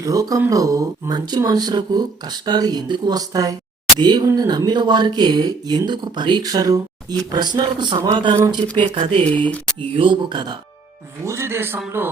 ఈ లోకంలో మంచి మనుషులకు కష్టాలు ఎందుకు వస్తాయి? దేవుణ్ణి నమ్మిన వారికే ఎందుకు పరీక్షలు? ఈ ప్రశ్నలకు సమాధానం చెప్పే కథే యోబు కథ. ఊజు దేశంలో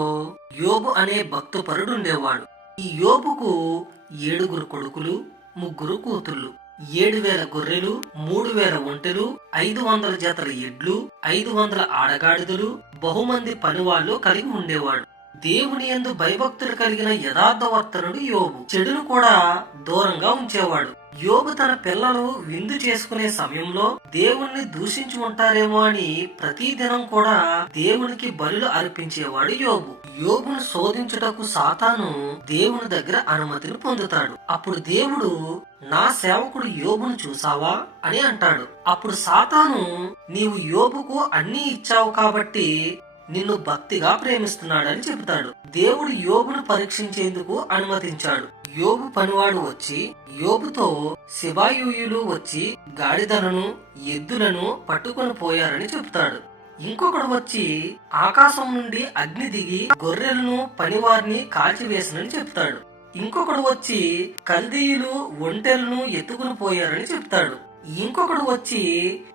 యోబు అనే భక్తపరుడు ఉండేవాడు ఈ యోబుకు ఏడుగురు కొడుకులు ముగ్గురు కూతుళ్ళు. ఏడు వేల గొర్రెలు మూడు వేల ఒంటెలు ఐదు వందల జతల ఎడ్లు ఐదు వందల ఆడగాడిదలు బహుమంది పనివాళ్ళు కలిగి ఉండేవాడు. దేవుని యందు భయభక్తులు కలిగిన యథార్థవర్తనుడు యోబు. చెడును కూడా దూరంగా ఉంచేవాడు. యోబు తన పిల్లలు విందు చేసుకునే సమయంలో దేవుణ్ణి దూషించి ఉంటారేమో అని ప్రతి దినం కూడా దేవునికి బలులు అర్పించేవాడు యోబు. యోబును శోధించుటకు సాతాను దేవుని దగ్గర అనుమతిని పొందుతాడు. అప్పుడు దేవుడు నా సేవకుడు యోబును చూసావా? అని అంటాడు. అప్పుడు సాతాను నీవు యోబుకు అన్ని ఇచ్చావు కాబట్టి నిన్ను భక్తిగా ప్రేమిస్తున్నాడని చెబుతాడు. దేవుడు యోబును పరీక్షించేందుకు అనుమతించాడు. యోబు పనివాడు వచ్చి యోబుతో శివాయుయులు వచ్చి గాడిదలను ఎద్దులను పట్టుకొని పోయారని చెబుతాడు. ఇంకొకడు వచ్చి ఆకాశం నుండి అగ్ని దిగి గొర్రెలను పనివారిని కాల్చివేసినని చెప్తాడు ఇంకొకడు వచ్చి కల్దీయులు ఒంటెలను ఎత్తుకుని పోయారని చెప్తాడు ఇంకొకడు వచ్చి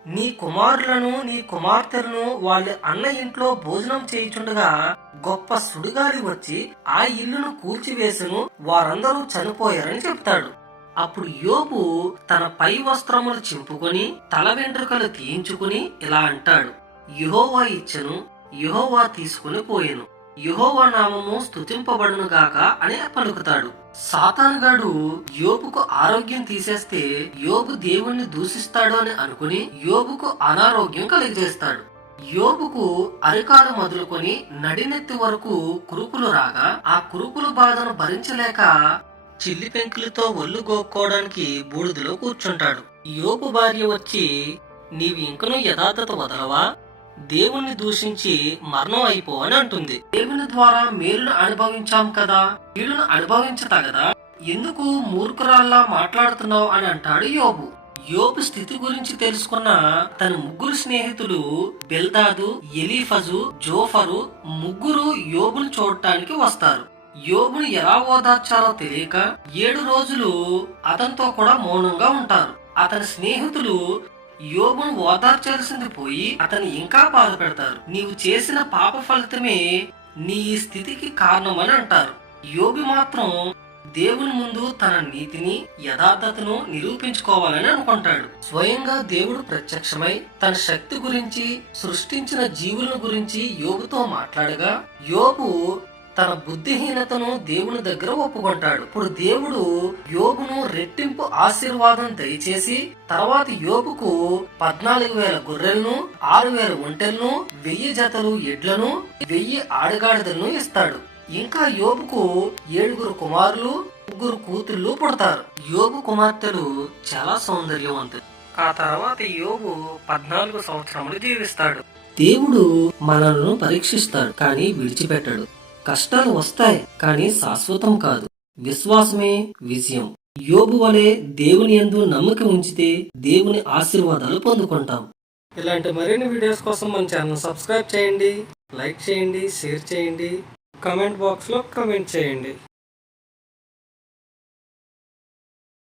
నీ కుమారులను నీ కుమార్తెలను వాళ్ళ అన్న ఇంట్లో భోజనం చేయుచుండగా గొప్ప సుడిగాలి వచ్చి ఆ ఇల్లును కూల్చివేసును వారందరూ చనిపోయారని చెప్తాడు. అప్పుడు యోబు తన పై వస్త్రములు చింపుకొని తల వెంట్రుకలు తీయించుకుని ఇలా అంటాడు. యహోవా ఇచ్చను యహోవా తీసుకుని పోయెను. యహోవా నామము స్థుతింపబడును గాక అని పలుకుతాడు. సాతానుగాడు యోబుకు ఆరోగ్యం తీసేస్తే యోబు దేవుణ్ణి దూషిస్తాడు అని అనుకుని యోబుకు అనారోగ్యం కలిగజేస్తాడు. యోబుకు అరికాలు మొదలుకొని నడినెత్తి వరకు కురుపులు రాగా ఆ కురుపుల బాధను భరించలేక చిల్లి పెంకులతో ఒళ్ళు గోక్కోవడానికి బూడిదలో కూర్చుంటాడు. యోబు భార్య వచ్చి నీవు ఇంకనూ యథార్థత వదలవా? దేవుణ్ణి దూషించి మరణం అయిపో అని అంటుంది. దేవుని ద్వారా మేలును అనుభవించాం కదా? కీడును అనుభవించతగదా ఎందుకు మూర్ఖురాల్లా మాట్లాడుతున్నావు అని అంటాడు యోబు. యోబు స్థితి గురించి తెలుసుకున్న తన ముగ్గురు స్నేహితులు బెల్దాదు ఎలీఫజు జోఫరు ముగ్గురు యోబును చూడటానికి వస్తారు. యోబును ఎలా ఓదార్చాలో తెలియక ఏడు రోజులు అతనితో కూడా మౌనంగా ఉంటారు. అతని స్నేహితులు యోగును ఓదార్చాల్సింది పోయి అతను ఇంకా బాధ పెడతారు. నీవు చేసిన పాప ఫలితమే నీ ఈ స్థితికి కారణమని అంటారు. యోగి మాత్రం దేవుని ముందు తన నీతిని యథార్థతను నిరూపించుకోవాలని అనుకుంటాడు. స్వయంగా దేవుడు ప్రత్యక్షమై తన శక్తి గురించి సృష్టించిన జీవులను గురించి యోగుతో మాట్లాడగా యోగు తన బుద్ధిహీనతను దేవుని దగ్గర ఒప్పుకుంటాడు. ఇప్పుడు దేవుడు యోగును రెట్టింపు ఆశీర్వాదం దయచేసి తర్వాత యోగుకు పద్నాలుగు వేల గొర్రెలను ఆరు వేల ఒంటెలను వెయ్యి జతలు ఎడ్లను వెయ్యి ఆడగాడిదలను ఇస్తాడు. ఇంకా యోబుకు ఏడుగురు కుమారులు ముగ్గురు కూతుళ్ళు పుడతారు. యోబు కుమార్తెలు చాలా సౌందర్యవంతులు. ఆ తర్వాత యోబు పద్నాలుగు సంవత్సరములు జీవిస్తాడు. దేవుడు మనలను పరీక్షిస్తాడు కానీ విడిచిపెట్టాడు. కష్టాలు వస్తాయి కానీ శాశ్వతం కాదు. విశ్వాసమే విజయం. యోబు వలె దేవుని ఎందు నమ్మకం ఉంచితే దేవుని ఆశీర్వాదాలు పొందుకుంటాం. ఇలాంటి మరిన్ని వీడియోస్ కోసం మన ఛానల్ సబ్స్క్రైబ్ చేయండి లైక్ చేయండి షేర్ చేయండి కమెంట్ బాక్స్లో కమెంట్ చేయండి.